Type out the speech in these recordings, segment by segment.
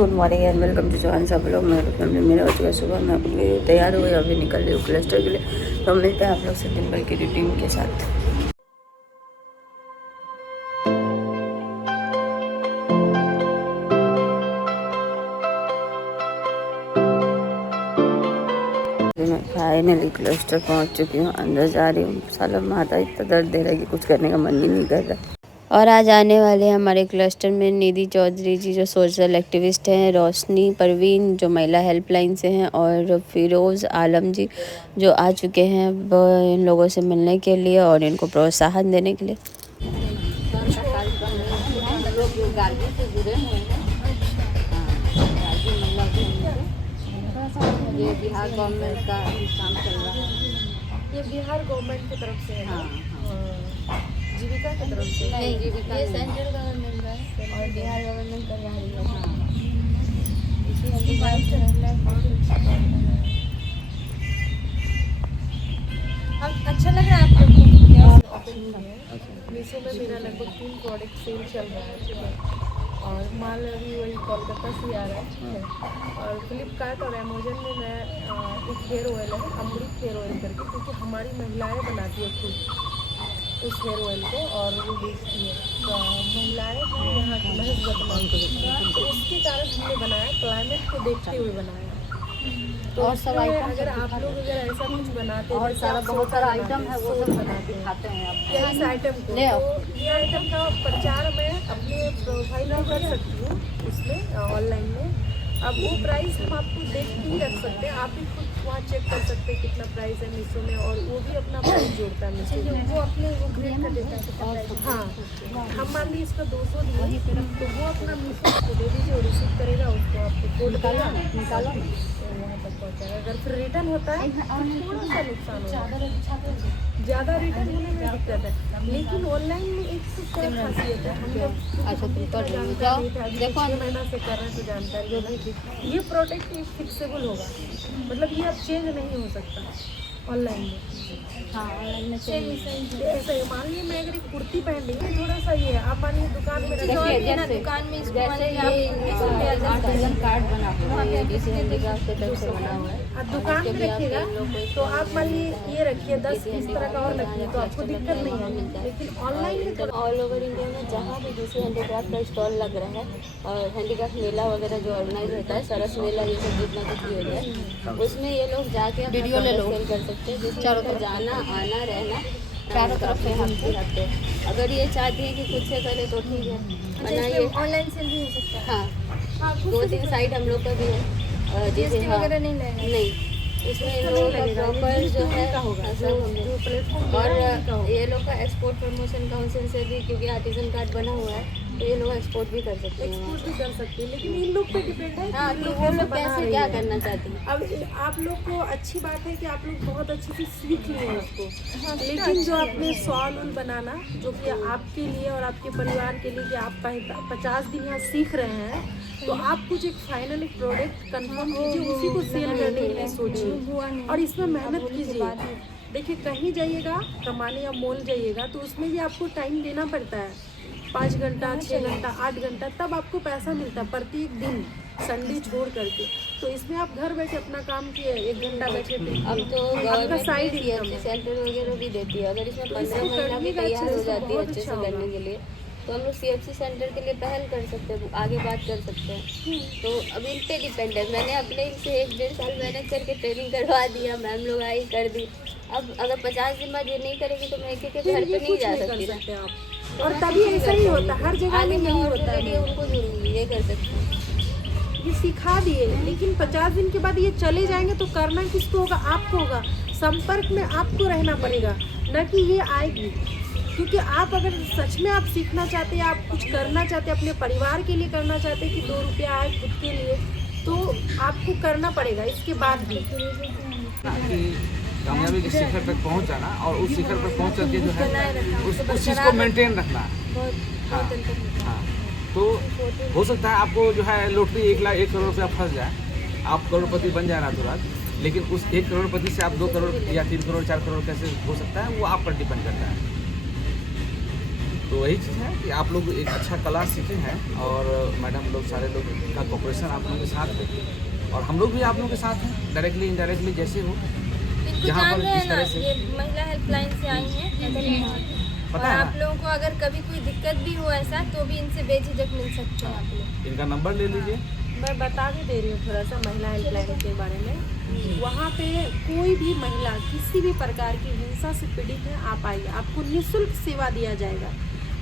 Good morning and welcome to जवान सब लोग। मेरा हो चुका सुबह, मैं तैयार हुई, अभी निकल रही हूँ क्लस्टर के लिए। तो मिलते हैं आप लोग से दिन भर की रूटीन के साथ। मैं फाइनली क्लस्टर पहुँच चुकी हूँ, अंदर जा रही हूँ। साला माथा इतना दर्द दे रहा है कि कुछ करने का मन ही नहीं कर रहा। और आज आने वाले हैं हमारे क्लस्टर में निधि चौधरी जी जो सोशल एक्टिविस्ट हैं, रोशनी परवीन जो महिला हेल्पलाइन से हैं, और फिरोज़ आलम जी जो आ चुके हैं इन लोगों से मिलने के लिए और इनको प्रोत्साहन देने के लिए। ये बिहार गवर्नमेंट का काम चल रहा है। ये बिहार गवर्नमेंट की तरफ से है। हाँ, जीविका की तरफ से नहीं, जीविका ये सेंट्रल गवर्नमेंट का है और बिहार गवर्नमेंट कर रहा है। हाँ, अच्छा लग रहा है आप लोग को? मीशो में मेरा लगभग 3 प्रोडक्ट सेल चल रहा है, ठीक है। और माल अभी वही कोलकाता से आ रहा है, ठीक है। और फ्लिपकार्ट और अमेजन में मैं एक हेयर ऑयल है, अमृत हेयर ऑयल करके, क्योंकि हमारी महिलाएं बनाती है खुद उस हेयर ऑयल को और वो बेचती है। तो महिलाएं हैं यहाँ की, महज वर्तमान को, तो उसके कारण हमने बनाया, क्लाइमेट को देखते हुए बनाया। तो और सब आइटम अगर आप लोग अगर ऐसा कुछ बनाते हैं और सारा बहुत सारा आइटम है, वो सब दिखाते हैं आप। या इस आइटम को, तो ये आइटम का प्रचार मैं अपने प्रोफाइल में कर सकती हूँ, उसमें ऑनलाइन में। अब वो प्राइस हम आपको देख के ही रख सकते हैं, आप भी खुद वहाँ चेक कर सकते हैं कितना प्राइस है मीशो में, और वो भी अपना प्राइस जोड़ता है मीशो में, वो अपने वो ग्रेड कर देता है कितना प्राइस। हाँ, हम मान लीजिए इसका 200 दिए, तो वो अपना मीशो को दे दीजिए और रिसीव करेगा, उसको आपको कोड देगा, निकालो वहाँ तक पहुँचाएगा। अगर फिर रिटर्न होता है तो थोड़ा सा नुकसान होता है, ज़्यादा रिटर्न होने में दिक्कत है। लेकिन ऑनलाइन में एक तो क्या खासियत है, हम लोग देखो 6 महीना से कर रहे हैं तो जानकारी होगी। ये प्रोडक्ट एक फिक्सेबल होगा, मतलब ये अब चेंज नहीं हो सकता ऑनलाइन में। हाँ, ऑनलाइन में ऐसा ही मान लीजिए मैं अगर एक कुर्ती पहन ली, थोड़ा सा ये है, आप मान लीजिए दुकान में दुकान में कार्ड बना हुआ है, जैसे हैंडीक्राफ्ट की तरफ से बना हुआ है। आप दुकान में रखिएगा तो आप मान लीजिए ये रखिए 10 इस तरह का और रखिए, तो आपको दिक्कत नहीं है। लेकिन ऑनलाइन में ऑल ओवर इंडिया में जहाँ भी जैसे हैंडीक्राफ्ट का स्टॉल लग रहा है और हैंडीक्राफ्ट मेला वगैरह जो ऑर्गेनाइज होता है, सरस मेला ये सब जितना कुछ भी होता है, उसमें ये लोग जाके वीडियो ले सेल कर सकते हैं, जिसमें चारों जाना आना रहना चारों तरफ से हम रखते हैं। अगर ये चाहती हैं कि खुद से करे तो ठीक है, बनाइए। ऑनलाइन सेल भी हो सकता है। हाँ, 2-3 साइट हम लोग का भी है, जैसे वगैरह नहीं लगेगा। नहीं, इसमें इन लोगों का प्रॉपर जो है और ये लोग का एक्सपोर्ट प्रमोशन काउंसिल से भी, क्योंकि आर्टिजन कार्ड बना हुआ है, तो ये लोग एक्सपोर्ट भी कर सकते हैं। एक्सपोर्ट भी कर सकते हैं, लेकिन इन लोग पे डिपेंड है। हाँ, कि वो लोग कैसे क्या करना चाहती हैं। अब आप लोग को अच्छी बात है कि आप लोग बहुत अच्छे से सीख लिए हैं उसको। लेकिन जो आपने सॉल बनाना, जो कि आपके लिए और आपके परिवार के लिए, कि आप 50 दिन यहाँ सीख रहे हैं, तो आप कुछ एक फाइनल एक प्रोडक्ट कंफर्म कीजिए, उसी को सेल करने के लिए सोचिए और इसमें मेहनत कीजिए। देखिए, कहीं जाइएगा कमाने या मॉल जाइएगा तो उसमें भी आपको टाइम देना पड़ता है, 5 घंटा 6 घंटा 8 घंटा, तब आपको पैसा मिलता है प्रत्येक दिन, संडे छोड़ करके। तो इसमें आप घर बैठे अपना काम किए, 1 घंटा बैठे, अब तो गवर्नमेंट साइड सेंटर वगैरह भी देती है। अगर इसमें 15 महीना भी तैयार हो जाती है अच्छे से करने के लिए, तो हम लोग CFC सेंटर के लिए पहल कर सकते हैं, आगे बात कर सकते हैं। तो अब इन पे डिपेंड है। मैंने अपने से 1-1.5 साल मेहनत करके ट्रेनिंग करवा दिया, मैम लोग आई कर दी। अब अगर 50 दिन बाद ये नहीं करेगी तो मैं एक घर पे नहीं जा सकती आप। और तभी ऐसा ही होता है, हर जगह में नहीं होता है। उनको जरूरी ये कर सकते हैं, ये सिखा दिए, लेकिन 50 दिन के बाद ये चले जाएंगे तो करना किसको होगा? आपको होगा। संपर्क में आपको रहना पड़ेगा, न कि ये आएगी। क्योंकि आप अगर सच में आप सीखना चाहते हैं, आप कुछ करना चाहते हैं, अपने परिवार के लिए करना चाहते हैं कि 2 रुपया आए खुद के लिए, तो आपको करना पड़ेगा इसके बाद भी। कामयाबी के शिखर तक पहुंचा ना, और उस शिखर पर पहुंच करके जो है उस चीज़ को मेंटेन रखना। हाँ, तो हो सकता है आपको जो है लॉटरी 1 करोड़ रुपया फंस जाए, आप करोड़पति बन जाए रातों रात, लेकिन उस 1 करोड़पति से आप 2 करोड़ या 3 करोड़ 4 करोड़ कैसे हो सकता है, वो आप पर डिपेंड करता है। तो वही चीज़ है कि आप लोग एक अच्छा कला सीखे हैं और मैडम लोग सारे लोग का कोऑपरेशन आप लोगों के साथ है और हम लोग भी आप लोगों के साथ हैं डायरेक्टली इनडायरेक्टली जैसे हो इनको यहाँ जान पर रहे हैं जिस ना, तरह से ये महिला हेल्पलाइन से आई हैं और पता है आप ना लोगों को अगर कभी कोई दिक्कत भी हो ऐसा तो भी इनसे बेझिझक मिल सकते हैं आप लोग। इनका नंबर ले लीजिए। मैं बता भी दे रही हूँ थोड़ा सा महिला हेल्पलाइन के बारे में। वहाँ पे कोई भी महिला किसी भी प्रकार की हिंसा से पीड़ित है, आप आइए, आपको निःशुल्क सेवा दिया जाएगा।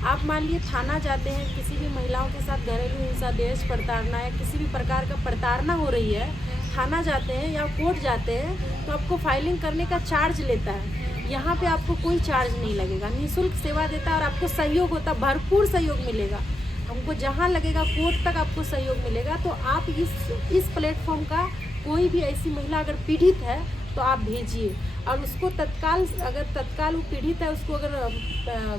आप मान लिए थाना जाते हैं, किसी भी महिलाओं के साथ घरेलू हिंसा, दहेज प्रताड़ना या किसी भी प्रकार का प्रताड़ना हो रही है, थाना जाते हैं या कोर्ट जाते हैं तो आपको फाइलिंग करने का चार्ज लेता है। यहाँ पे आपको कोई चार्ज नहीं लगेगा, निःशुल्क सेवा देता है और आपको सहयोग होता, भरपूर सहयोग मिलेगा। हमको जहाँ लगेगा कोर्ट तक आपको सहयोग मिलेगा। तो आप इस प्लेटफॉर्म का कोई भी ऐसी महिला अगर पीड़ित है तो आप भेजिए और उसको तत्काल, अगर तत्काल वो पीड़ित है, उसको अगर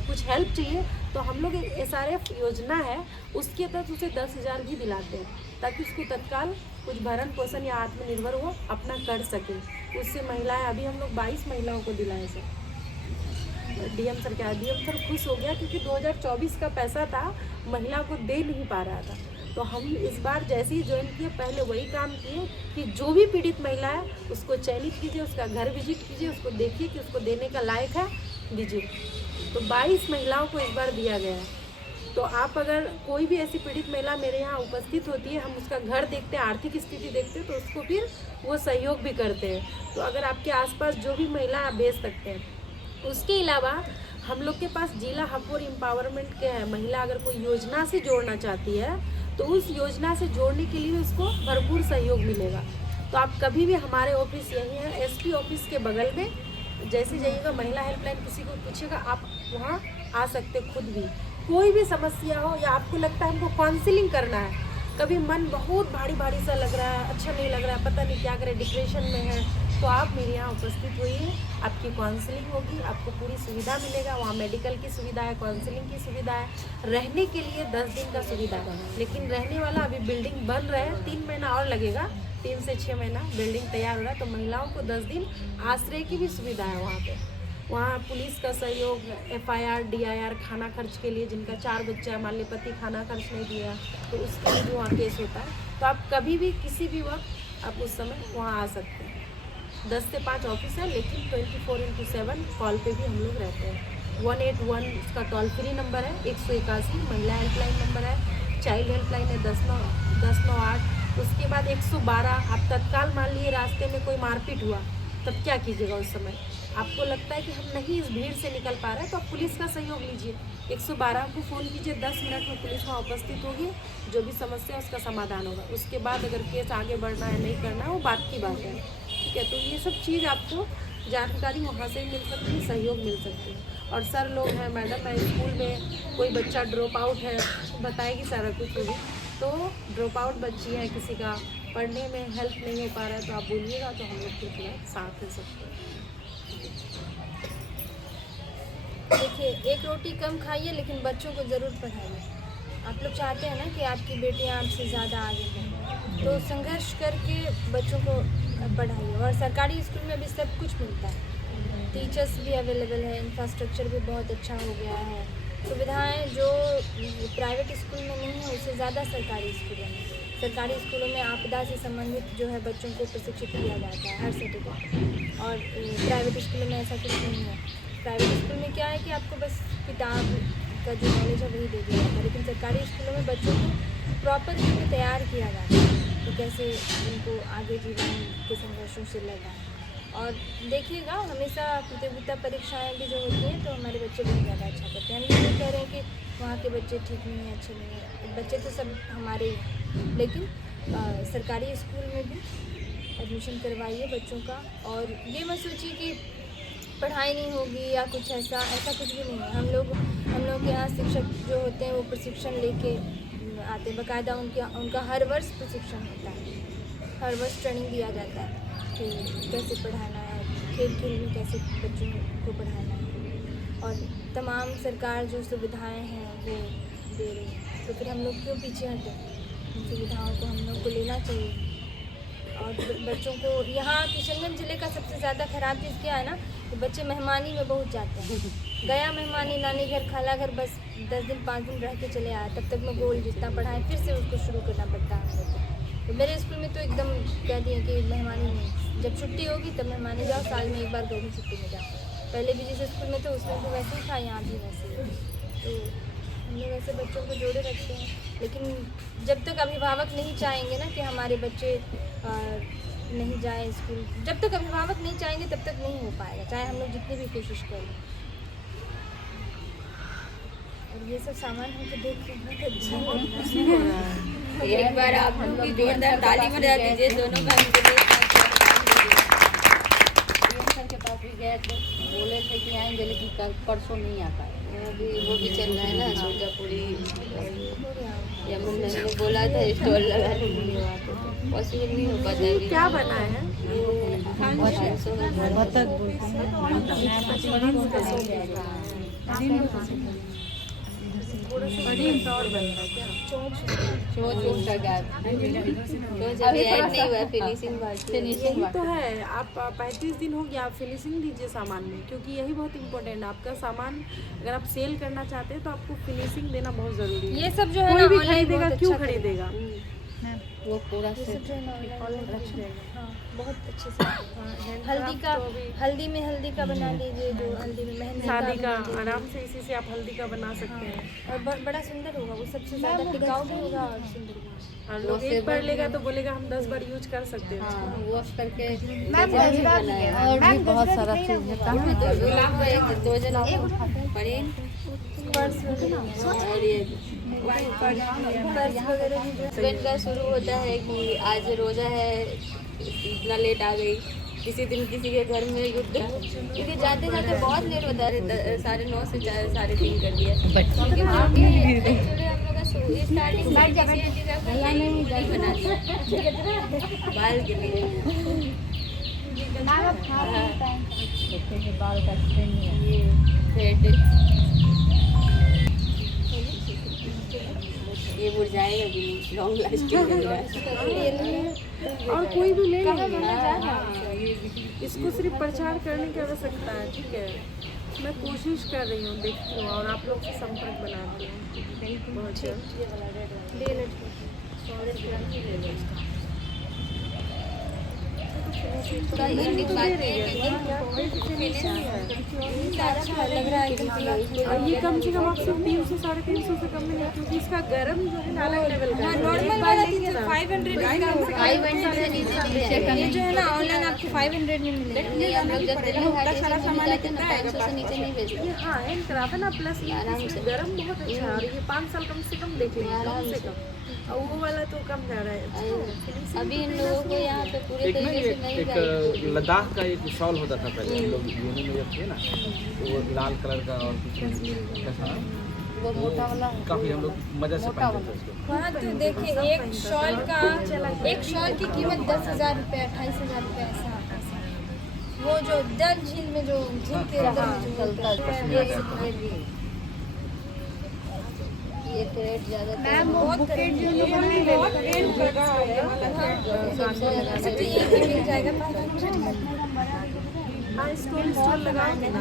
कुछ हेल्प चाहिए तो हम लोग एक SRF योजना है उसके तहत उसे 10,000 भी दिलाते हैं ताकि उसको तत्काल कुछ भरण पोषण या आत्मनिर्भर वो अपना कर सके। उससे महिलाएं, अभी हम लोग 22 महिलाओं को दिलाए सर। DM सर क्या, DM सर खुश हो गया क्योंकि 2024 का पैसा था, महिला को दे नहीं पा रहा था। तो हम इस बार जैसे ही ज्वाइन किए पहले वही काम किए कि जो भी पीड़ित महिला है उसको चयनित कीजिए, उसका घर विजिट कीजिए, उसको देखिए कि उसको देने का लायक है, दीजिए। तो 22 महिलाओं को इस बार दिया गया है। तो आप अगर कोई भी ऐसी पीड़ित महिला मेरे यहाँ उपस्थित होती है, हम उसका घर देखते हैं, आर्थिक स्थिति देखते हैं तो उसको फिर वो सहयोग भी करते हैं। तो अगर आपके आसपास जो भी महिला आप भेज सकते हैं। उसके अलावा हम लोग के पास जिला हब और एम्पावरमेंट के है, महिला अगर कोई योजना से जोड़ना चाहती है तो उस योजना से जोड़ने के लिए उसको भरपूर सहयोग मिलेगा। तो आप कभी भी, हमारे ऑफिस यही है SP ऑफिस के बगल में, जैसे जाइएगा महिला हेल्पलाइन किसी को पूछिएगा, आप वहाँ आ सकते खुद भी। कोई भी समस्या हो या आपको लगता है हमको काउंसलिंग करना है, कभी मन बहुत भारी भारी सा लग रहा है, अच्छा नहीं लग रहा है, पता नहीं क्या करें, डिप्रेशन में है, तो आप मेरे यहाँ उपस्थित होइए, आपकी काउंसलिंग होगी, आपको पूरी सुविधा मिलेगा। वहाँ मेडिकल की सुविधा है, काउंसलिंग की सुविधा है, रहने के लिए 10 दिन का सुविधा है। लेकिन रहने वाला अभी बिल्डिंग बन रहा है, 3 महीना और लगेगा, 3 से 6 महीना बिल्डिंग तैयार हो रहा है। तो महिलाओं को 10 दिन आश्रय की भी सुविधा है वहाँ पे। वहाँ पुलिस का सहयोग, FIR DIR, खाना खर्च के लिए, जिनका 4 बच्चा है, मान ली पति खाना खर्च नहीं दिया तो उसके लिए भी वहाँ केस होता है। तो आप कभी भी किसी भी वक्त आप उस समय वहाँ आ सकते हैं। 10 से 5 ऑफिस है, लेकिन 24/7 कॉल पे भी हम लोग रहते हैं। 181 उसका टोल फ्री नंबर है, 181 महिला हेल्पलाइन नंबर है, चाइल्ड हेल्पलाइन है 1098। उसके बाद 112। आप तत्काल मान लिए रास्ते में कोई मारपीट हुआ तब क्या कीजिएगा? उस समय आपको लगता है कि हम नहीं इस भीड़ से निकल पा रहे हैं तो आप पुलिस का सहयोग लीजिए, 112 को फ़ोन कीजिए, 10 मिनट में पुलिस वहाँ उपस्थित होगी, जो भी समस्या है उसका समाधान होगा। उसके बाद अगर केस आगे बढ़ना है नहीं करना है वो बात की बात है, ठीक है। तो ये सब चीज़ आपको जानकारी वहाँ से ही मिल सकती है, सहयोग मिल सकती है। और सर लोग हैं, मैडम है, स्कूल में कोई बच्चा ड्रॉप आउट है, बताएगी सारा कुछ होगी। तो ड्रॉप आउट बच्ची है, किसी का पढ़ने में हेल्प नहीं हो पा रहा है तो आप बोलिएगा तो हम लोग फिर साथ दे सकते हैं। देखिए, एक रोटी कम खाइए लेकिन बच्चों को ज़रूर पढ़ाइए। आप लोग चाहते हैं ना कि आपकी बेटियां आपसे ज़्यादा आगे बढ़ें, तो संघर्ष करके बच्चों को पढ़ाइए। और सरकारी स्कूल में भी सब कुछ मिलता है, टीचर्स भी अवेलेबल है, इंफ्रास्ट्रक्चर भी बहुत अच्छा हो गया है, सुविधाएं जो प्राइवेट स्कूल में नहीं है उससे ज़्यादा सरकारी स्कूलों में। सरकारी स्कूलों में आपदा से संबंधित जो है बच्चों को प्रशिक्षित किया जाता है हर सर्टिफिकेट, और प्राइवेट स्कूलों में ऐसा कुछ नहीं है। प्राइवेट स्कूल में क्या है कि आपको बस किताब का जो नॉलेज है वही दे दिया जाता है, लेकिन सरकारी स्कूलों में बच्चों को प्रॉपर तैयार किया जाता है कि कैसे उनको आगे जीवन के संघर्षों से लड़ना है। और देखिएगा, हमेशा प्रतियोगिता परीक्षाएं भी जो होती हैं तो हमारे बच्चे बहुत ज़्यादा अच्छा करते हैं। हम ये नहीं कह रहे हैं कि वहाँ के बच्चे ठीक नहीं हैं, अच्छे नहीं हैं, बच्चे तो सब हमारे ही, लेकिन सरकारी स्कूल में भी एडमिशन करवाइए बच्चों का। और ये मत सोचिए कि पढ़ाई नहीं होगी या कुछ ऐसा कुछ भी नहीं है। हम लोग के यहाँ शिक्षक जो होते हैं वो प्रशिक्षण लेके आते हैं, बाकायदा उनका हर वर्ष प्रशिक्षण होता है, हर वर्ष ट्रेनिंग दिया जाता है कि कैसे पढ़ाना है, खेल में कैसे बच्चों को पढ़ाना है, और तमाम सरकार जो सुविधाएं हैं वो दे रही है। तो फिर हम लोग क्यों पीछे हटें? उन सुविधाओं को हम लोग को लेना चाहिए। और बच्चों को यहाँ किशनगंज ज़िले का सबसे ज़्यादा ख़राब चीज़ क्या है ना, कि बच्चे मेहमानी में बहुत जाते हैं। गया मेहमानी नानी घर खाला घर, बस 10 दिन 5 दिन रह के चले आया, तब तक में गोल जितना पढ़ाएं फिर से उसको शुरू करना पड़ता है हम लोग को। तो मेरे स्कूल में तो एकदम कह दिए कि मेहमानी नहीं, जब छुट्टी होगी तब मेहमानी जाओ, साल में एक बार गर्मी छुट्टी में जाओ। पहले भी जिस स्कूल में थे उसमें भी वैसे ही था, यहाँ भी वैसे ही। तो हम लोग ऐसे बच्चों को जोड़े रखते हैं, लेकिन जब तक अभिभावक नहीं चाहेंगे ना कि हमारे बच्चे नहीं जाए स्कूल, जब तक अभिभावक नहीं चाहेंगे तब तक नहीं हो पाएगा, चाहे हम लोग जितनी भी कोशिश कर लें। और ये सब सामान हमको देख के बहुत अच्छा लगा। एक बार आप लोग की जोरदार ताली बजा दीजिए दोनों बहन के लिए। सर के पास भी गए थे, बोले थे कि आएंगे, लेकिन कल परसों नहीं आ पाए। वो भी चल रहा है ना सोजापुरी, या मैंने बोला था स्टॉल लगाने के लिए, पॉसिबल नहीं हो पाता है। क्या बना है? और बनता क्या? अभी ऐड नहीं हुआ, फिनिशिंग बाकी है। यही तो है, आप 35 दिन हो गया, आप फिनिशिंग दीजिए सामान में, क्योंकि यही बहुत इंपॉर्टेंट है। आपका सामान अगर आप सेल करना चाहते हैं तो आपको फिनिशिंग देना बहुत ज़रूरी है। ये सब जो है कोई ना भी ऑनलाइन खरीदेगा, बहुत क्यों अच्छा खरीदेगा? वो पूरा ये सब जो है ना ऑनलाइन हाँ बहुत अच्छे से। हल्दी का हल्दी में हल्दी का बना लीजिए, जो हल्दी में मेहंदी शादी का बना लीजिए। आराम से इसी से आप हल्दी का बना सकते हैं। और बड़ा सुंदर होगा वो, सबसे ज़्यादा टिकाऊ भी होगा और सुंदर भी होगा। और लोग एक बार लेगा तो बोलेगा हम 10 बार यूज कर सकते हैं। हाँ, वॉश करके बनाया और भी बहुत सारा चीज़ है। कहाँ तो गुलाब का एक 2 जना पड़ेन पर्स वगैरह और ये पर्स वगैरह भी जो है। हस्बैंड का शुरू होता है कि आज रोज़ा है, इतना लेट आ गई, किसी दिन किसी के घर में युद्ध, क्योंकि जाते जाते बहुत लेट होता है, 9:30 से 3:30 कर दिया। क्योंकि एक्चुअली हम लोग का स्टार्टिंग नहीं बनाते बाल के लिए। बाल काटते नहीं है। ये मुरझाएगा भी नहीं, लॉन्ग लास्टिंग लग रहा है। और कोई भी ले लेंगे, इसको सिर्फ प्रचार करने की आवश्यकता है। ठीक है, मैं कोशिश कर रही हूँ, देखती हूँ और आप लोग से संपर्क बनाती हूँ बहुत जल्द। और ये कम से कम आपसे 300 साढ़े 300 से कम में नहीं, क्योंकि इसका गरम जो है ना अलग लेवल का है। नॉर्मल वाला 500 ये जो है ना ऑनलाइन आपको 500 में मिलेगा। हम लोग जब दिल्ली हाट से जाते हैं ना 500 से नीचे नहीं बेचते। ये हाँ हैंड क्राफ्ट है ना, प्लस ये गरम बहुत अच्छा है। और ये 5 साल कम से कम देख लेंगे, कम से कम। और वो वाला तो कम जा रहा है। अभी इन लोगों को यहाँ पे पूरे तरीके से नहीं एक लद्दाख का एक शॉल होता था पहले, हम लोग यूनी में जब थे ना, वो लाल कलर का और कैसा वो मोटा वाला काफ़ी हम लोग मज़े से पहनते थे उसको। वहाँ तो देखिए एक शॉल की कीमत 10,000 रुपये 28,000 रुपये ऐसा है। वो जो डल झील में जो झील के अंदर में जो चलता है, ये तो रेट ज़्यादा बहुत सबसे अच्छा तो ये भी मिल जाएगा 500। हाँ स्टॉल लगाओगे ना,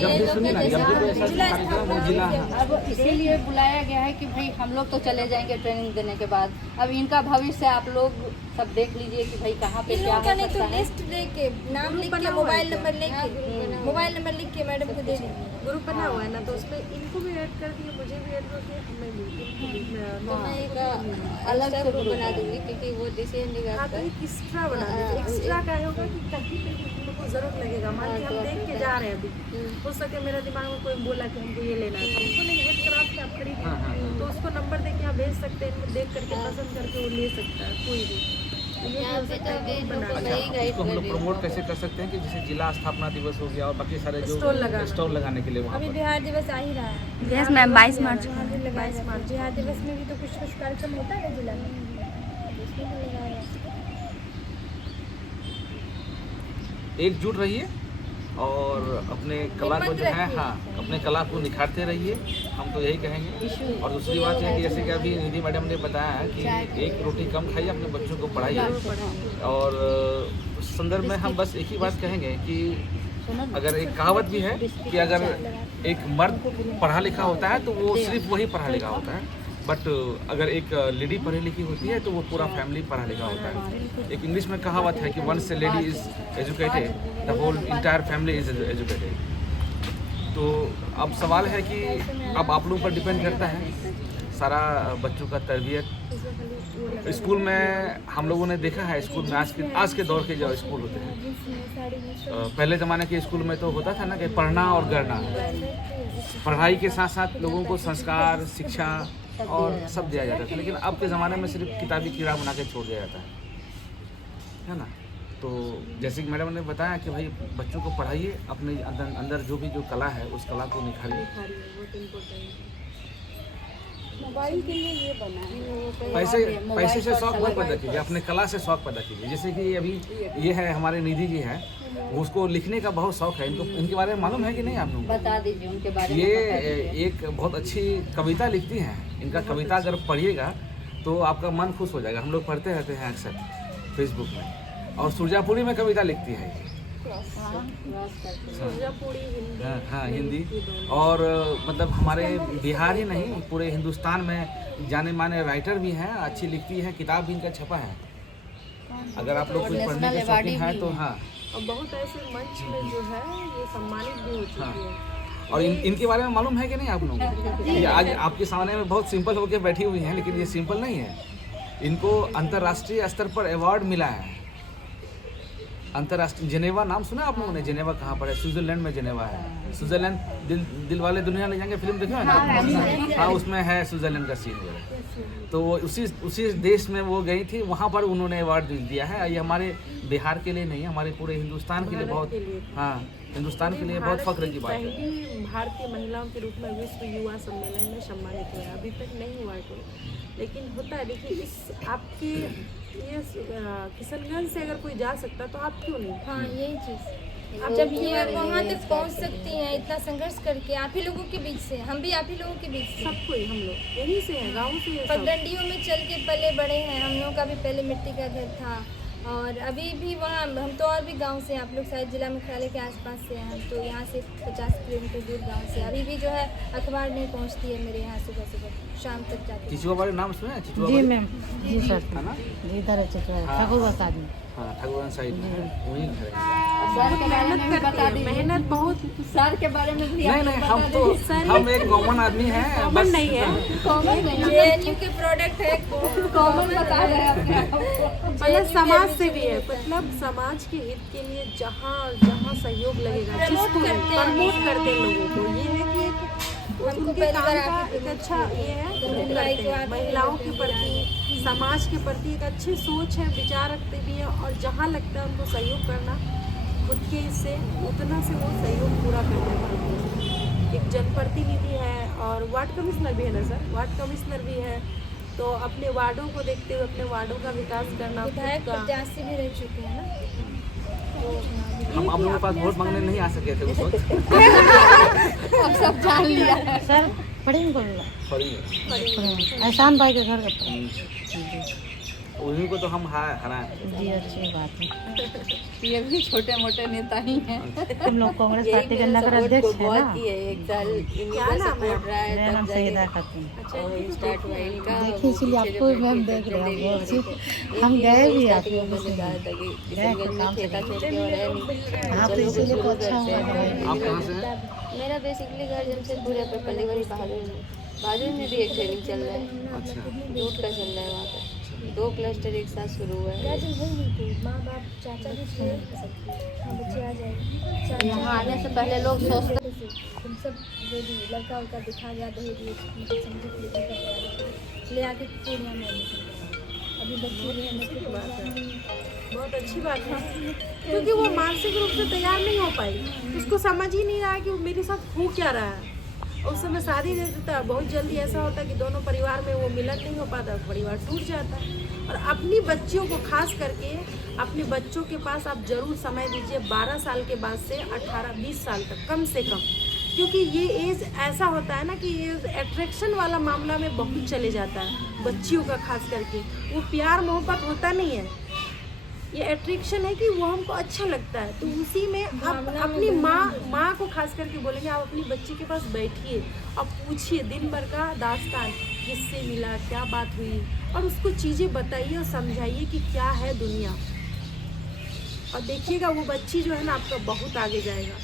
जब भी सुनिए ना, जब भी कोई ऐसा कार्यक्रम हो जिला अब इसीलिए बुलाया गया है कि भाई हम लोग तो चले जाएंगे ट्रेनिंग देने के बाद, अब इनका भविष्य आप लोग सब देख लीजिए कि भाई कहाँ पे इन क्या लोगों का हो नहीं तो सकता है। लिस्ट लेके नाम लिख के मोबाइल नंबर लिख के मैडम को दे देंगे। ग्रुप बना हुआ है ना, तो उसमें इनको भी ऐड कर दिए, मुझे भी ऐड कर दिए, हमें भी, इनको भी। तो मैं एक अलग से ग्रुप बना दूंगी, क्योंकि वो डिसीजन लेगा। हाँ तो एक एक्स्ट्रा बना दीजिए। एक्स्ट्रा क्या होगा कि कहीं पे भी तुमको जरूरत लगेगा, मान लीजिए हम देख के जा रहे हैं अभी, हो सके मेरे दिमाग में कोई बोला कि हमको ये लेना है, हमको नहीं हेड क्राफ्ट से आप खरीदिए, तो उसको नंबर दे के आप भेज सकते हैं, इनको देख करके पसंद करके वो ले सकता है कोई भी। तो ये यहाँ हो पे सकता तो है अभी ग्रुप लोग को बना वही गाइड इसको हम कर लोग रही प्रमोट कैसे कर सकते हैं कि जैसे जिला स्थापना दिवस हो गया और बाकी सारे जो स्टॉल लगाने के लिए वहाँ अभी पर बिहार दिवस आ ही रहा है। यस मैम 22 मार्च वहाँ भी लगाया जाता है। बिहार दिवस में भी तो कुछ कार्यक्रम होता है ना जिला में, उसमें भी लगाया जाता है। एकजुट रहिए और अपने कला को जो है अपने कला को निखारते रहिए, हम तो यही कहेंगे। और दूसरी बात है कि जैसे कि अभी निधि मैडम ने बताया है कि एक रोटी कम खाइए, अपने बच्चों को पढ़ाइए। और उस संदर्भ में हम बस एक ही बात कहेंगे कि अगर एक कहावत भी है कि अगर एक मर्द पढ़ा लिखा होता है तो वो सिर्फ वही पढ़ा लिखा होता है, बट अगर एक लेडी पढ़ी लिखी होती है तो वो पूरा फैमिली पढ़ा लिखा होता है। एक इंग्लिश में कहावत है कि once a lady is educated the whole entire family is educated. तो अब सवाल है कि अब आप लोगों पर डिपेंड करता है सारा बच्चों का तरबियत। स्कूल में हम लोगों ने देखा है, स्कूल में आज के दौर के जो स्कूल होते हैं, पहले ज़माने के स्कूल में तो होता था ना कि पढ़ना और गढ़ना, पढ़ाई के साथ साथ लोगों को संस्कार, शिक्षा और सब दिया जाता था। लेकिन अब के ज़माने में सिर्फ किताबी कीड़ा बना के छोड़ दिया जाता है ना। तो जैसे कि मैडम ने बताया कि भाई बच्चों को पढ़ाइए, अपने अंदर जो भी जो कला है उस कला को निखारिए। मोबाइल के लिए ये बना है, पैसे से शौक मत पैदा कीजिए, अपने कला से शौक पैदा कीजिए। जैसे कि अभी ये है हमारे निधि जी है, उसको लिखने का बहुत शौक है। इनको इनके बारे में मालूम है कि नहीं आप लोगों को? बता दीजिए उनके बारे में। ये एक बहुत अच्छी कविता लिखती हैं। इनका कविता अगर पढ़िएगा तो आपका मन खुश हो जाएगा। हम लोग पढ़ते रहते हैं अक्सर फेसबुक में। और सुरजापुरी में कविता लिखती है ये। हाँ हिंदी। और मतलब हमारे बिहार ही नहीं पूरे हिंदुस्तान में जाने माने राइटर भी हैं, अच्छी लिखती है, किताब भी इनका छपा है। अगर आप लोग कुछ पढ़ने के शौकीन हैं तो हाँ। और बहुत ऐसे मंच में जो है ये सम्मानित भी हो चुकी है। और इनके बारे में मालूम है कि नहीं आप लोगों को? ये आज आपके सामने में बहुत सिंपल होकर बैठी हुई हैं, लेकिन ये सिंपल नहीं है। इनको अंतर्राष्ट्रीय स्तर पर अवार्ड मिला है। अंतर्राष्ट्रीय जेनेवा नाम सुना आप लोगों ने? जेनेवा कहाँ पर है? स्विट्जरलैंड में जेनेवा है। स्विट्जरलैंड दिल वाले दुनिया ले जाएंगे, फिल्म देखी है ना? हाँ उसमें है स्विट्जरलैंड का सीन वगैरह। तो वो उसी देश में वो गई थी, वहाँ पर उन्होंने अवार्ड दिया है। ये हमारे बिहार के लिए नहीं, हमारे पूरे हिंदुस्तान के लिए बहुत, हाँ हिंदुस्तान के लिए बहुत फख्र की बात है। पहली भारतीय महिलाओं के रूप में विश्व युवा सम्मेलन में सम्मानित हुआ। अभी तक नहीं हुआ है, लेकिन होता है। देखिए इस आपके ये किशनगंज से अगर कोई जा सकता तो आप क्यों नहीं? हाँ यही चीज़, आप जब ये वहाँ तक पहुँच सकती हैं इतना संघर्ष करके, आप ही लोगों के बीच से, हम भी आप ही लोगों के बीच से, सब कोई हम लोग यहीं से हैं, गाँव से हैं सब। पगडंडियों में चल के पले बड़े हैं। हम लोगों का भी पहले मिट्टी का घर था, और अभी भी वहाँ हम तो और भी गांव से, आप लोग शायद जिला मुख्यालय के आसपास से हैं, हम तो यहाँ से 50 किलोमीटर दूर गांव से। अभी भी जो है अखबार नहीं पहुँचती है मेरे यहाँ, सुबह शाम तक जाती है। चिचुआ वाले नाम सुना है? चिचुआ जी मैम, जी सर, है ना? इधर है चिचुआ, ठाकुरगंज आदमी। हाँ ठाकुरगंज साइड में है, वहीं घर है। सर के बारे में भी बता दीजिए। मेहनत बहुत। सर के बारे में भी नहीं हम तो हम एक कॉमन आदमी हैं, कॉमन नहीं है, कॉमन नहीं, जेएनयू के प्रोडक्ट है, कॉमन बता रहे हैं अपने आप को। मतलब समाज से भी है, मतलब समाज के हित के लिए जहाँ सहयोग लगेगा, जिसको प्रमोट करते हैं लोगों को। ये है कि उनके काम का एक अच्छा ये है, महिलाओं के प्रति, समाज के प्रति एक अच्छी सोच है, विचार रखते भी हैं। और जहाँ लगता है उनको सहयोग करना खुद के इससे उतना से वो सहयोग पूरा करने वाले हैं। एक जनप्रतिनिधि है और वार्ड कमिश्नर भी है ना सर, वार्ड कमिश्नर भी है, तो अपने वार्डों को देखते हुए अपने वार्डों का विकास करना। विधायक प्रत्याशी भी रह चुके हैं ना, हम आप लोगों के पास वोट मांगने नहीं आ सके थे उस वक्त। अब सब जान लिया है। सर पढ़ेंगे बोलूँगा, पढ़ेंगे। एहसान भाई के घर का उन्हीं को तो हम हराएं। जी अच्छी बात है। ये भी छोटे मोटे नेता ही हैं। हम लोग कांग्रेस पार्टी के नगर अध्यक्ष है ना। एक साल क्या नाम है? मेरा नाम सईदा खातून। स्टार्ट हुआ इनका। देखिए इसलिए आपको मैम देख रहे हैं, हम गए भी आप लोगों से किशनगंज में ठेका छोड़ के और है नहीं। हाँ तो इसीलिए तो अच्छा हुआ है। आप कहाँ से हैं? मेरा बेसिकली घर जमशेदपुर है, पर पल्ली बड़ी बहादुर में भी एक ट्रेनिंग चल रहा है। अच्छा जूट का चल रहा है वहाँ पर। 2 क्लस्टर एक साथ शुरू हुआ है। माँ बाप चाचा भी थे, हाँ बच्चे आ जाएंगे। यहाँ आने से पहले लोग सोचते तुम सब रेडी, लड़का उड़का दिखा गया, दहेज ले आके पूर्णिया में एडमिशन करवाया। अभी बच्चे भी हैं, बहुत अच्छी बात है, क्योंकि वो मानसिक रूप से तैयार नहीं हो पाई, उसको समझ ही नहीं रहा है कि मेरे साथ हो क्या रहा है। और उस समय शादी दे देता है, बहुत जल्दी ऐसा होता है कि दोनों परिवार में वो मिलन नहीं हो पाता, परिवार टूट जाता है। और अपनी बच्चियों को खास करके अपने बच्चों के पास आप जरूर समय दीजिए 12 साल के बाद से 18-20 साल तक कम से कम, क्योंकि ये एज ऐसा होता है ना कि ये अट्रैक्शन वाला मामला में बहुत चले जाता है बच्चियों का, खास करके वो प्यार मोहब्बत होता नहीं है, ये अट्रैक्शन है कि वो हमको अच्छा लगता है। तो उसी में आप अपनी माँ को खास करके बोलेंगे, आप अपनी बच्ची के पास बैठिए और पूछिए दिन भर का दास्तान, किससे मिला, क्या बात हुई, और उसको चीज़ें बताइए और समझाइए कि क्या है दुनिया। और देखिएगा वो बच्ची जो है ना आपका बहुत आगे जाएगा।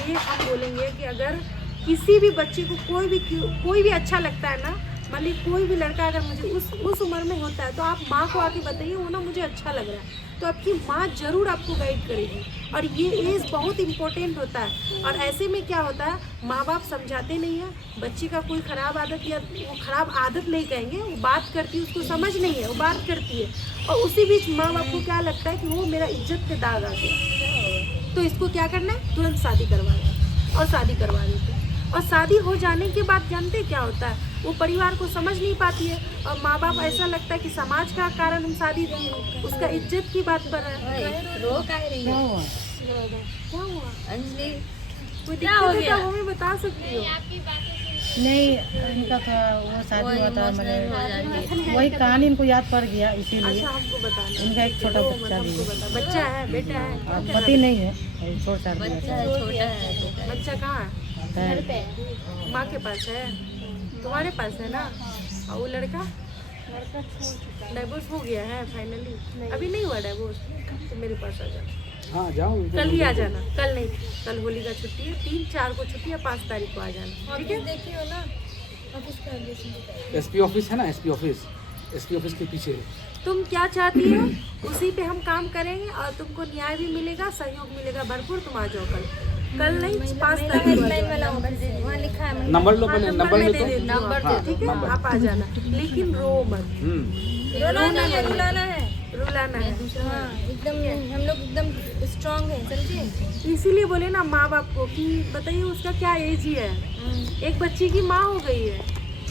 ये हम बोलेंगे कि अगर किसी भी बच्चे को कोई भी अच्छा लगता है ना, मान ली कोई भी लड़का अगर मुझे उस उम्र में होता है तो आप माँ को आके बताइए वो ना मुझे अच्छा लग रहा है, तो आपकी माँ ज़रूर आपको गाइड करेगी। और ये एज बहुत इम्पोर्टेंट होता है। और ऐसे में क्या होता है, माँ बाप समझाते नहीं है बच्ची का कोई ख़राब आदत, या वो ख़राब आदत नहीं कहेंगे, वो बात करती है, उसको समझ नहीं है, वो बात करती है, और उसी बीच माँ बाप को क्या लगता है कि वो मेरा इज्जत पे दाग आ गया, तो इसको क्या करना है, तुरंत शादी करवाना, और शादी करवा देते हैं। और शादी हो जाने के बाद जानते क्या होता है, वो परिवार को समझ नहीं पाती है, और माँ बाप ऐसा लगता है कि समाज का कारण हम शादी दिए, उसका इज्जत की बात पर है। रो कह रही क्या है? हुआ? क्या हुआ? अंजलि कोई क्या हो दिक्कत है गया? तो हमें बता सकती हो। नहीं, इनका तो वो शादी हुआ था, इमोशनल हो जाती मैंने वही कहानी इनको याद पड़ गया, इसीलिए। अच्छा हमको बताना, इनका एक छोटा बच्चा भी हमको है, बता, बच्चा है, बेटा है, अब पति नहीं है, अभी छोड़ छाड़ दिया बच्चा है, छोटा है। बच्चा कहाँ है? है। माँ के पास है, तुम्हारे पास है ना। और वो लड़का डाइवोर्स हो गया है फाइनली? अभी नहीं हुआ डाइवोर्स? तो मेरे पास आ जाना, हाँ जाओ, कल ही आ जाना, कल नहीं, कल होली का छुट्टी है, 3-4 को छुट्टी है, 5 तारीख को आ जाना, ठीक है? देखिए ना ऑफिस का एड्रेस। एसपी ऑफिस है ना, एसपी ऑफिस के पीछे है। तुम क्या चाहती हो उसी पे हम काम करेंगे, और तुमको न्याय भी मिलेगा, सहयोग मिलेगा भरपूर। तुम आ जाओ कल नहीं, 5 तारीख को आ हेल्पलाइन जाओ। वाला ऑफिस है, वहाँ लिखा है। नंबर लो, हाँ, मैंने नंबर नंबर मैं लो दे तो। देती हूँ, नंबर हाँ, दे ठीक है, नंबर। आप आ जाना, लेकिन रो मत, रोना नहीं है, रुलाना है। रुलाना है। हाँ एकदम, हम लोग एकदम स्ट्रांग है, समझे? इसीलिए बोले ना माँ बाप को कि बताइए उसका क्या एज ही है, एक बच्ची की माँ हो गई है,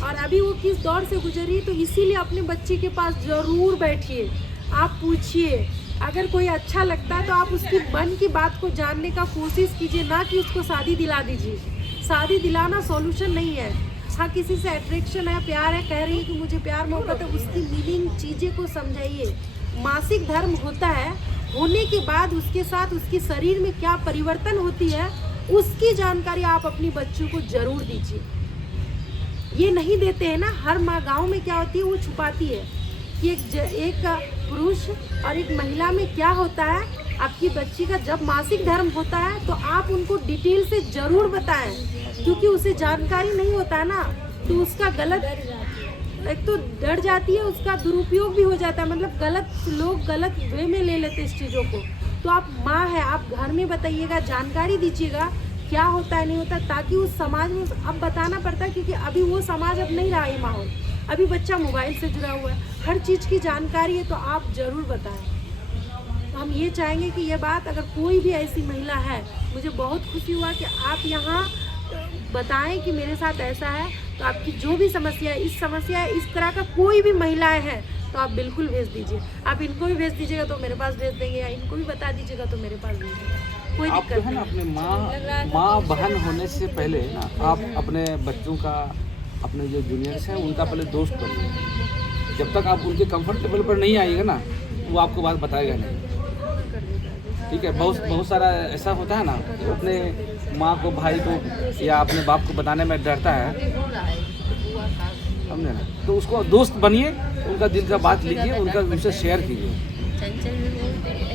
और अभी वो किस दौर से गुजरी, तो इसीलिए अपने बच्चे के पास जरूर बैठिए, आप पूछिए, अगर कोई अच्छा लगता है तो आप उसकी मन की बात को जानने का कोशिश कीजिए, ना कि उसको शादी दिला दीजिए। शादी दिलाना सॉल्यूशन नहीं है। हाँ, किसी से अट्रैक्शन है, प्यार है, कह रही है कि मुझे प्यार मोहब्बत है, उसकी मीनिंग चीज़ें को समझाइए। मासिक धर्म होता है, होने के बाद उसके साथ उसके शरीर में क्या परिवर्तन होती है, उसकी जानकारी आप अपनी बच्चों को जरूर दीजिए। ये नहीं देते हैं ना, हर माँ गाँव में क्या होती है वो छुपाती है कि एक पुरुष और एक महिला में क्या होता है। आपकी बच्ची का जब मासिक धर्म होता है तो आप उनको डिटेल से ज़रूर बताएं, क्योंकि उसे जानकारी नहीं होता है ना, तो उसका गलत, एक तो डर जाती है, उसका दुरुपयोग भी हो जाता है, मतलब लोग गलत वे में ले लेते इस चीज़ों को। तो आप माँ है, आप घर में बताइएगा, जानकारी दीजिएगा क्या होता है नहीं होता, ताकि उस समाज में अब बताना पड़ता है, क्योंकि अभी वो समाज अब नहीं रहा है माहौल, अभी बच्चा मोबाइल से जुड़ा हुआ है, हर चीज़ की जानकारी है, तो आप ज़रूर बताएं। तो हम ये चाहेंगे कि ये बात, अगर कोई भी ऐसी महिला है, मुझे बहुत खुशी हुआ कि आप यहाँ बताएं कि मेरे साथ ऐसा है, तो आपकी जो भी समस्या है, इस तरह का कोई भी महिलाएं हैं, तो आप बिल्कुल भेज दीजिए। आप इनको भी भेज दीजिएगा तो मेरे पास भेज देंगे, या इनको भी बता दीजिएगा तो मेरे पास भेज देंगे, कोई आप जो दिक्कत है ना नहीं। अपने माँ बहन होने से पहले ना, आप अपने बच्चों का, अपने जो जूनियर्स हैं उनका पहले दोस्त बनिए। जब तक आप उनके कंफर्ट लेवल पर नहीं आइएगा ना, वो आपको बात बताएगा नहीं, ठीक है? बहुत सारा ऐसा होता है ना, तो अपने माँ को, भाई को या अपने बाप को बताने में डरता है, समझे ना? तो उसको दोस्त बनिए, उनका दिल का बात लीजिए, उनसे शेयर कीजिए। चंचल भी बोलती है।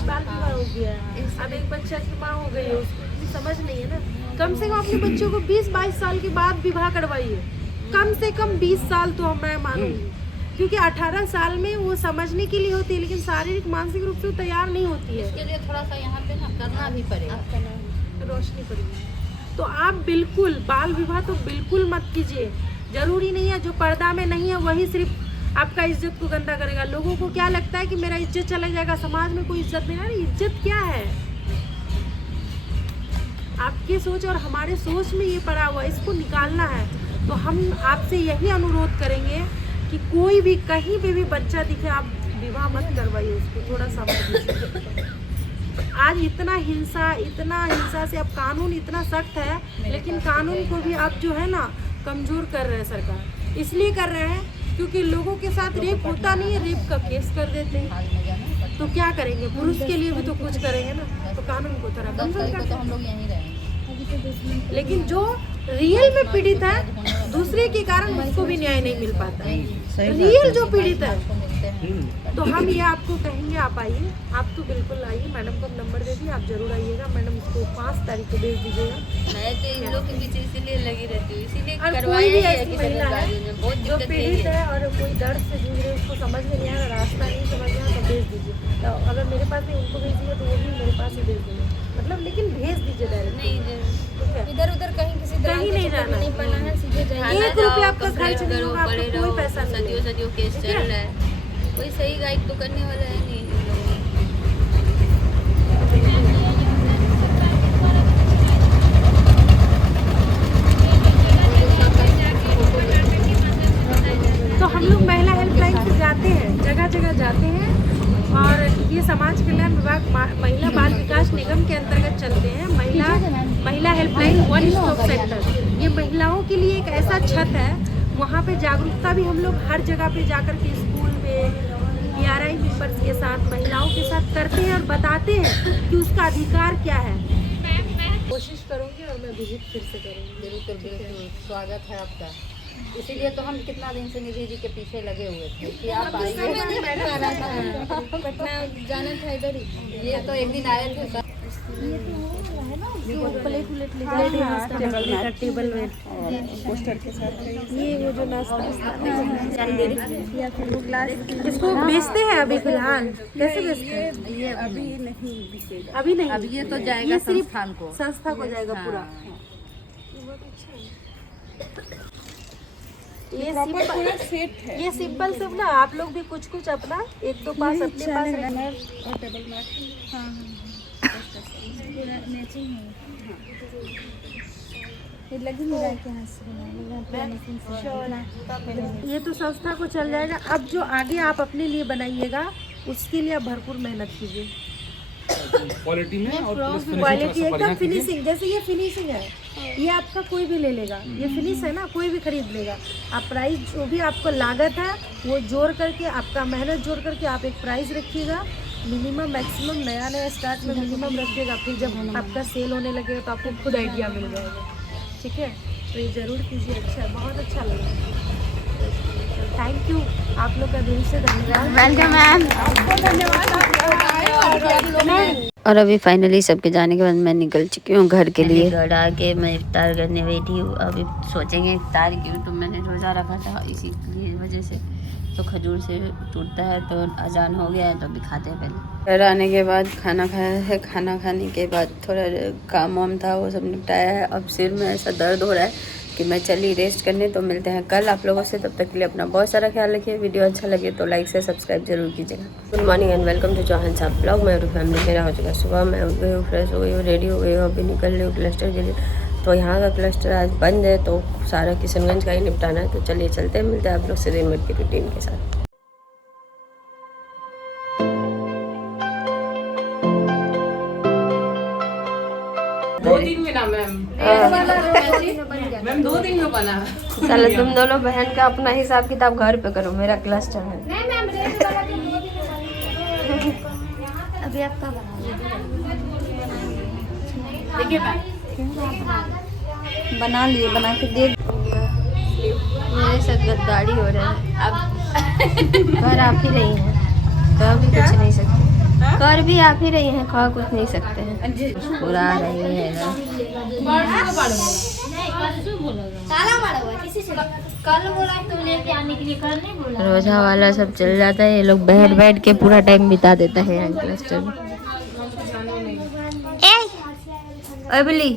बाल विवाह हो गया है, अब एक बच्चा की माँ हो गई है, उसको इतनी समझ नहीं है ना। कम से कम अपने बच्चों को 20-22 साल के बाद विवाह करवाइए, कम से कम 20 साल तो मैं मानूंगी, क्योंकि 18 साल में वो समझने के लिए होती है, लेकिन शारीरिक मानसिक रूप से वो तैयार नहीं होती है। इसके लिए थोड़ा सा यहाँ पे ना करना भी पड़ेगा, रोशनी पड़ेगी। तो आप बिल्कुल बाल विवाह तो बिल्कुल मत कीजिए। जरूरी नहीं है जो पर्दा में नहीं है वही सिर्फ आपका इज्जत को गंदा करेगा। लोगों को क्या लगता है कि मेरा इज्जत चला जाएगा, समाज में कोई इज्जत नहीं है। अरे इज्जत क्या है, आपकी सोच और हमारे सोच में ये पड़ा हुआ है, इसको निकालना है। तो हम आपसे यही अनुरोध करेंगे कि कोई भी कहीं पे भी बच्चा दिखे, आप विवाह मत करवाइए उसको, थोड़ा समझ लीजिए। आज इतना हिंसा से अब कानून इतना सख्त है, लेकिन कानून को भी आप जो है ना कमज़ोर कर रहे हैं सरकार। इसलिए कर रहे हैं क्योंकि लोगों के साथ रेप होता नहीं है, रेप का केस कर देते हैं। तो क्या करेंगे, पुरुष के लिए भी तो कुछ करेंगे ना, तो कानून को थोड़ा कमज़ोर करते हैं। हम लोग यहीं रहेंगे। लेकिन जो रियल में पीड़ित है, दूसरे के कारण उसको भी न्याय नहीं मिल पाता है। रियल जो पीड़ित है, तो हम ये आपको कहेंगे आप आइए, आप तो बिल्कुल आइए। मैडम को नंबर दे दिए, आप जरूर आइएगा। मैडम उसको 5 तारीख को भेज दीजिएगा। मैं तो इन लोग के पीछे इसीलिए लगी रहती हूँ, इसीलिए और कोई करवाया भी ही है ऐसी कि महिला है सरकारी में बहुत जो दिक्कत पीड़ित है। है और कोई दर्द से जूझ रहे, उसको समझ में नहीं आ रहा, रास्ता नहीं समझ में आ रहा, तो भेज दीजिए। तो अगर मेरे पास नहीं उनको भेजिए तो वो भी मेरे पास ही भेज देंगे, मतलब लेकिन भेज दीजिए डायरेक्ट। नहीं ठीक है, इधर उधर कहीं किसी तरह कहीं के नहीं चक्कर में जाना। नहीं पड़ना है, सीधे जाइए। 1 रुपया आपका खर्च नहीं होगा, आपको कोई पैसा नहीं सदियों लगेगा। सदियों केस चल रहा है, कोई सही गाइड तो करने वाला है नहीं इन लोगों को। तो हम लोग महिला हेल्पलाइन से जाते हैं, जगह जगह जाते हैं, और ये समाज कल्याण विभाग महिला बाल विकास निगम के अंतर्गत चलते हैं। महिला हेल्पलाइन 1 स्टॉप सेंटर, ये महिलाओं के लिए एक ऐसा छत है, वहाँ पे जागरूकता भी हम लोग हर जगह पे जाकर के स्कूल में PRI मेंबर्स के साथ, महिलाओं के साथ करते हैं और बताते हैं कि उसका अधिकार क्या है। कोशिश करूँगी और मैं विजिट फिर से करूँगी। बिल्कुल स्वागत है आपका। इसीलिए तो हम कितना दिन से निधि जी के पीछे लगे हुए थे कि आप आइए। पटना जाना था इधर ही। ये तो एक दिन आए थे। टेबल में पोस्टर के साथ ये वो जो नाश्ता इसको बेचते हैं अभी फिलहाल, कैसे बेचते हैं? ये अभी नहीं बिकेगा। अभी नहीं, अभी ये तो जाएगा संस्थान को। संस्था को जाएगा पूरा। ये सिंपल सब ना, आप लोग भी कुछ कुछ अपना 1-2 पास अपने पास रखना। ये तो संस्था को चल जाएगा। अब जो आगे आप अपने लिए बनाइएगा, उसके लिए आप भरपूर मेहनत कीजिए। क्वालिटी में और क्वालिटी एकदम फिनिशिंग, जैसे ये फिनिशिंग है, ये आपका कोई भी ले लेगा, ये फिनिश है ना, कोई भी खरीद लेगा। आप प्राइस जो भी आपको लागत है वो जोड़ करके, आपका मेहनत जोड़ करके आप एक प्राइस रखिएगा। मिनिमम मैक्सिमम नया स्टार्ट में मिनिमम रखिएगा, फिर जब आपका सेल होने लगेगा तो आपको खुद आइडिया मिल जाएगा। ठीक है, तो ये ज़रूर कीजिए। अच्छा, बहुत अच्छा लगा। थैंक यू, आप लोग का दिल से धन्यवाद। Welcome ma'am. और अभी फाइनली सबके जाने के बाद मैं निकल चुकी हूँ घर के लिए। घर आके मैं इफ्तार करने बैठी हूँ। अभी सोचेंगे इफ्तार क्यों, तो मैंने रोज़ा रखा था इसी वजह से, तो खजूर से टूटता है, तो अजान हो गया है तो अभी खाते हैं पहले। घर आने के बाद खाना खाया है, खाना खाने के बाद थोड़ा काम वाम था वो सब निपटाया है। अब सिर में ऐसा दर्द हो रहा है कि मैं चली रेस्ट करने। तो मिलते हैं कल आप लोगों से, तब तक के लिए अपना बहुत सारा ख्याल रखिए। वीडियो अच्छा लगे तो लाइक से सब्सक्राइब जरूर कीजिएगा। Good morning and welcome to Chauhan Sahab blog. मैं और फैमिली मेरा हो चुका सुबह, मैं उठ गई हूँ, फ्रेश हो गई हूँ, रेडी हो गई हूँ, अभी निकल रही हूँ क्लस्टर के लिए। तो यहाँ का क्लस्टर आज बंद है, तो सारा किशनगंज का ही निपटाना है। तो चलिए चलते हैं, मिलते हैं आप लोग से दिन भर की रूटीन के साथ। मैम 2 दिन में बना। चलो तुम दोनों बहन का अपना हिसाब किताब घर पे करो, मेरा क्लस्टर है। अभी आपका बना लिए, बना के दे। मेरे साथ गद्दारी हो रहा है। अब घर आप ही रही हैं, कह भी कुछ नहीं सकते। कर भी आप ही रही हैं, कह कुछ नहीं सकते हैं। बुरा रही है ना, कल बोला तो लेके आने के लिए, कल नहीं बोला। रोजा वाला सब चल जाता है, ये लोग बैठ बैठ के पूरा टाइम बिता देता है यहाँ क्लस्टर में। ओए बिल्ली,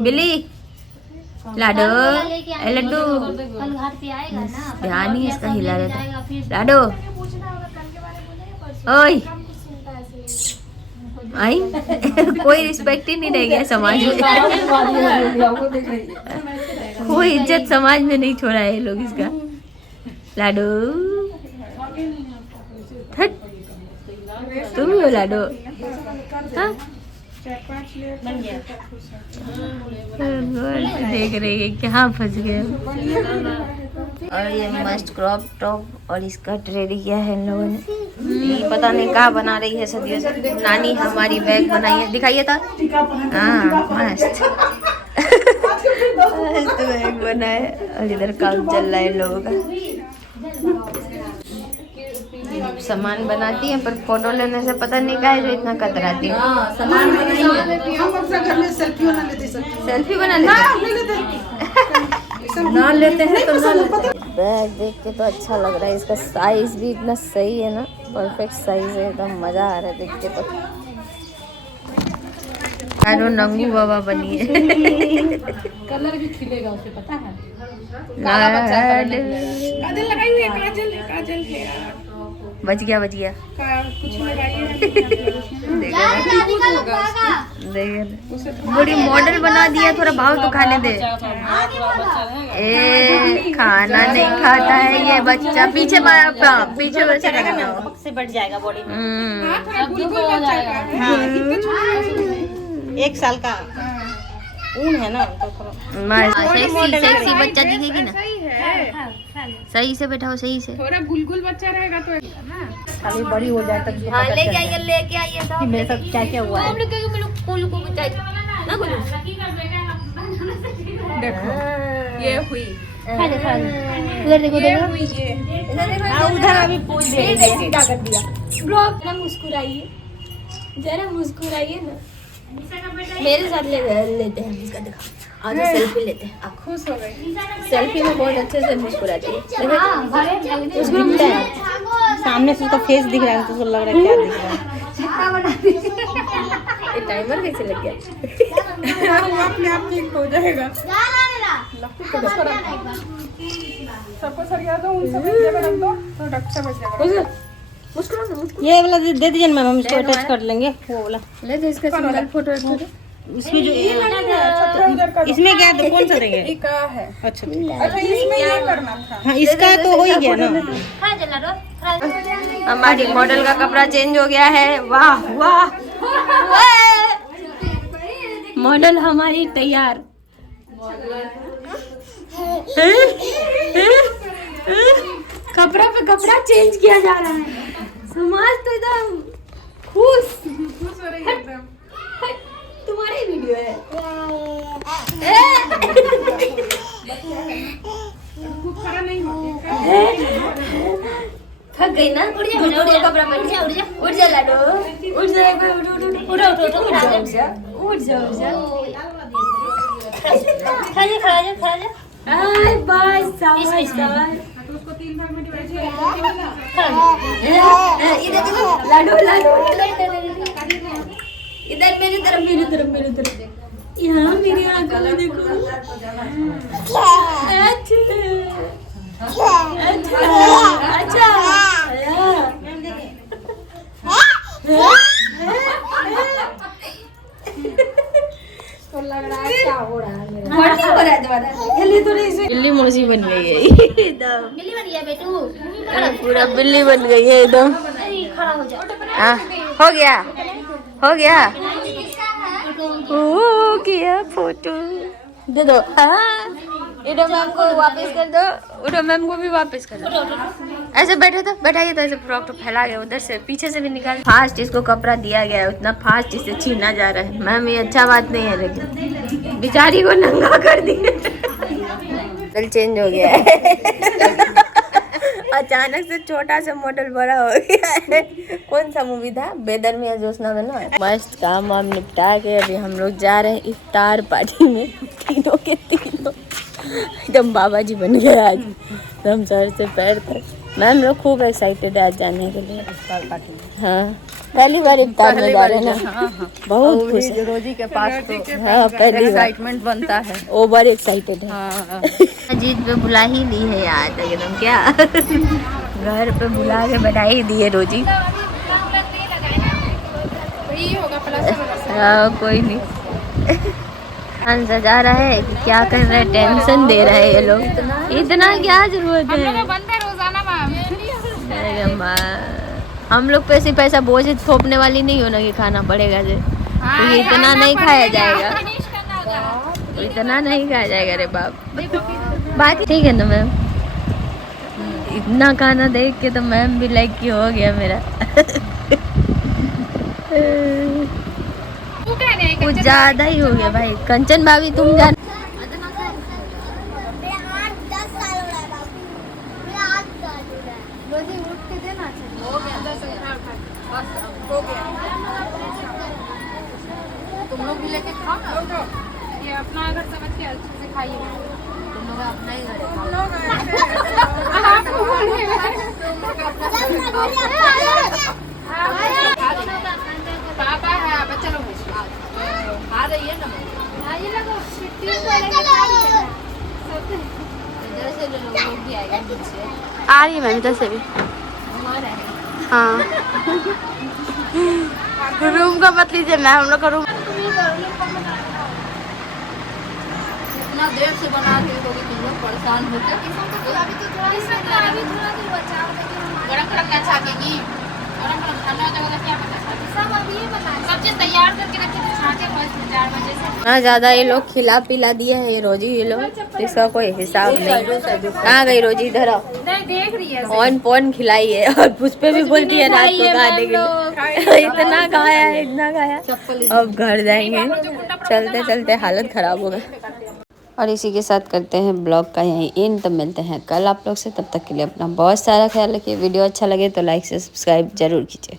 बिल्ली लाडो, ए लड्डू, कल घर पे आएगा ना, ध्यान ही इसका हिला रहता है। लाडो, ओए आई कोई रिस्पेक्ट ही नहीं रह गया समाज में। कोई इज्जत समाज में नहीं छोड़ा है ये लोग इसका। लाडो हट, तुम ही हो लाडो। हाँ? देख रही है कहाँ फंस गए। और ये मस्त क्रॉप टॉप और स्कर्ट रेडी किया है इन लोगों ने। ये पता नहीं कहाँ बना रही है सदियों से। नानी हमारी बैग बनाई है, दिखाइए था। हाँ मस्त मस्त बैग बना है। और इधर काम चल रहा है इन लोगों का। सामान बनाती है पर फोटो लेने से पता नहीं क्या है जो इतना कतराती है। सामान हम अपना घर में सेल्फी बना लेते हैं। सेल्फी बना लेते ना लेते हैं तो ना लेते हैं। बैग देख के तो अच्छा लग रहा है। इसका साइज भी इतना सही है ना, परफेक्ट साइज है, एकदम मजा आ रहा है देख के तो। आरो नंगू बाबा बनी है। कलर भी खिलेगा उसे पता है। काजल लगाई हुई है, काजल है यार। बच गया कुछ लगाइए। बड़ी मॉडल बना दिया, थोड़ा भाव तो खाने दे। ए खाना नहीं खाता है ये बच्चा। पीछे पीछे बच्चा से बढ़ जाएगा बॉडी में। थोड़ा बुलबुल बच्चा का है। हाँ। कितना छोटा 1 साल का ऊन है ना तो सेक्सी बच्चा दिखेगी ना। सही है। सही से बैठाओ, सही से। थोड़ा बुलबुल बच्चा रहेगा तो खाली बड़ी हो जाए तक हाँ लेके आइए तो मेरे साथ क्या क्या हुआ है। देखो ये हुई, उधर देखो ये हुई, ये उधर अभी पूछ सीधा कर दिया। ब्लॉग ना मुस्कुराइए, जरा मुस्कुराइए ना। मेरे साथ लेते हैं इसका, दिखा आगे सेल्फी लेते हैं। आप खुश हो गई। सेल्फी में बहुत अच्छे से मुस्कुराती है। उसको दिखता है सामने से तो फेस दिख रहा है तो लग रहा है क्या दिख रहा है। ये टाइमर कैसे लग गया? वो अपने आप ठीक हो जाएगा। सबको सरिया दो, उन सब एक जगह रख दो तो रक्षा बच जाएगा। ये वाला दे दीजिए ना मैम, हम इसको अटैच कर लेंगे। वो वाला ले दो इसका सिंगल फोटो। इसमें जो इसमें क्या है, कौन सा देंगे? एक है। अच्छा अच्छा इसमें ये करना था। हाँ इसका तो हो ही गया ना। हमारी मॉडल का कपड़ा चेंज हो गया है। वाह वाह, मॉडल हमारी तैयार। कपड़ा पे कपड़ा चेंज किया जा रहा है। समाज तो एकदम खुश खुश हो रही है एकदम। तुम्हारी वीडियो है। खूब खड़ा नहीं होती। थक गई ना? उड़ जा कपड़ा पहन के। उड़ जा लाडो, उड़ जा एक बार, उड़ जा। खा जा। हाय बाय शाबाश। उसको 3 भाग में डिवाइड इधर देखो लाडो, इधर मेरी तरफ। यहाँ मेरी आंखों में देखो। अच्छा। तो लग रहा है क्या हो रहा है मेरा। बिल्ली मौसी बन गई है एकदम। बिल्ली बन गया बेटू। पूरा बिल्ली बन गई है एकदम। खड़ा हो जा। हो गया ओ किया फोटो दे दो। हाँ इधर मैम को वापस कर दो, उधर मैम को भी वापस कर दो। ऐसे बैठाइए तो ऐसे फ्रॉक तो फैला गया, उधर से पीछे से भी निकाल। फास्ट इसको कपड़ा दिया गया है, उतना फास्ट इसे छीना जा रहा है। मैम ये अच्छा बात नहीं है, लेकिन बेचारी को नंगा कर दिया। मॉडल चेंज हो गया है। अचानक से छोटा सा मॉडल बड़ा हो गया है। कौन सा मूवी था? बेदर्मी या जोशना में ना। मस्त काम वाम निपटा के अभी हम लोग जा रहे हैं इफ्तार पार्टी में। तीनों के तीनों एकदम बाबा जी बन गए आज, एकदम सर से पैर तक। मैम लोग खूब एक्साइटेड है आज जाने के लिए इफ्तार पार्टी में। हाँ पहली बार इफ्तार में जा रहे हैं ना। बहुत खुश है। रोजी के पास तो हाँ पहली बार एक्साइटमेंट बनता है। ओवर एक्साइटेड है। हाँ अजीत पे बुला ही दी है यार एकदम। क्या घर पे बुला के बैठा ही दी है रोजी। कोई नहीं सजा रहा है कि क्या कर रहा है, टेंशन दे रहा है ये लोग। इतना क्या जरूरत है, हम लोग पे ऐसे पैसा बोझ थोपने वाली नहीं हो ना कि खाना पड़ेगा जो, तो ये इतना नहीं खाया जाएगा, तो इतना नहीं खाया जाएगा रे बाप। बाकी ठीक है ना मैम, इतना खाना देख के तो मैम भी लाइक की हो गया मेरा। कुछ ज्यादा ही हो गया भाई। कंचन भाभी तुम जान तुम लोग भी लेके खाओ ना, ये अपना अगर समझ के अच्छे से खाइए। तुम लोग अपना ही घर पापा है, बच्चा लोग आ रही है ना, जैसे लोग भी आएगा आ रही है मैम जैसे भी। हाँ रूम का मत लीजिए मैम, हम लोग का रूम इतना देर से बना के दोगे, तुम लोग परेशान होते। गरम गरम क्या छाकेगी, गरम गरम ठंडा हो जाएगा क्या पता। सब चीज तैयार करके रखे थे, छाके 4 बजे से। ना ज्यादा ये लोग खिला पिला दिया है ये रोजी, ये लोग इसका कोई हिसाब नहीं। कहाँ गई रोजी, इधर आओ। देख रही है कौन कौन खिलाई है, और पुष्पे भी बोलती है रात को खाने के लिए। इतना खाया है, इतना खाया। अब घर जाएंगे, चलते चलते हालत खराब हो गई। और इसी के साथ करते हैं ब्लॉग का यहीं एंड। तब मिलते हैं कल आप लोग से, तब तक के लिए अपना बहुत सारा ख्याल रखिए। वीडियो अच्छा लगे तो लाइक से सब्सक्राइब जरूर कीजिए।